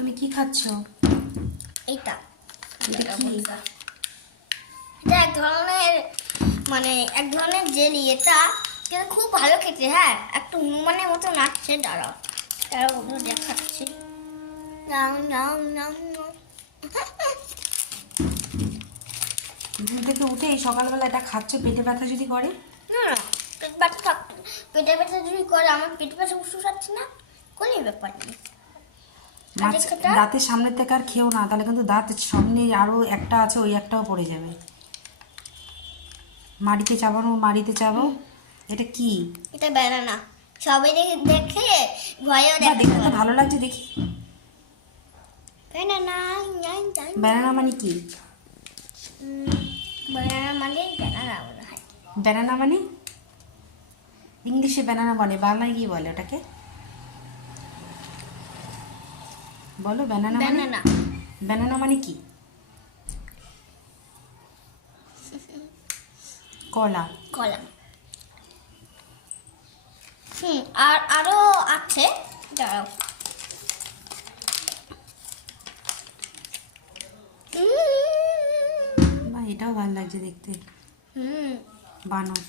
তুমি কি খাচ্ছ? এইটা এটা কি? এটা এক ধরনের জেলি। এটা কিন্তু খুব ভালো খেতে। হ্যাঁ, একটু হনুমানের মতো নাচছে। দাঁড়াও ওগুলো দেখাচ্ছি। নাম নাম নাম নাম। ঘুম থেকে উঠে এই সকালবেলা এটা খাচ্ছ, পেটে ব্যথা যদি করে? না, পেট ব্যথা থাকতো। পেটে ব্যথা যদি করে, আমার পেটে ব্যথা উঠতে না, কোনো ব্যাপার নেই। মাছ দাঁতের সামনের থেকে আর খেও না, তাহলে কিন্তু দাঁতের সামনে আরো একটা আছে, ওই একটাও পড়ে যাবে। মাটিতে চাবাও। এটা কি? এটা ব্যানানা। সবাই দেখে ভয়েও বা দেখতে তো ভালো লাগছে, দেখি। ব্যানানা ব্যানানা মানে কি? ব্যানানা মানে ব্যানানা বলা হয়। ব্যানানা মানে ইংলিশে ব্যানানা বলে, বাংলায় কি বলে ওটাকে? বলো। ব্যানানা মানে? ব্যানানা ব্যানানা মানে কি? কলা। কলা। আর আরো আছে, দাঁড়াও। বা এটাও ভালো লাগছে দেখতে। বানর।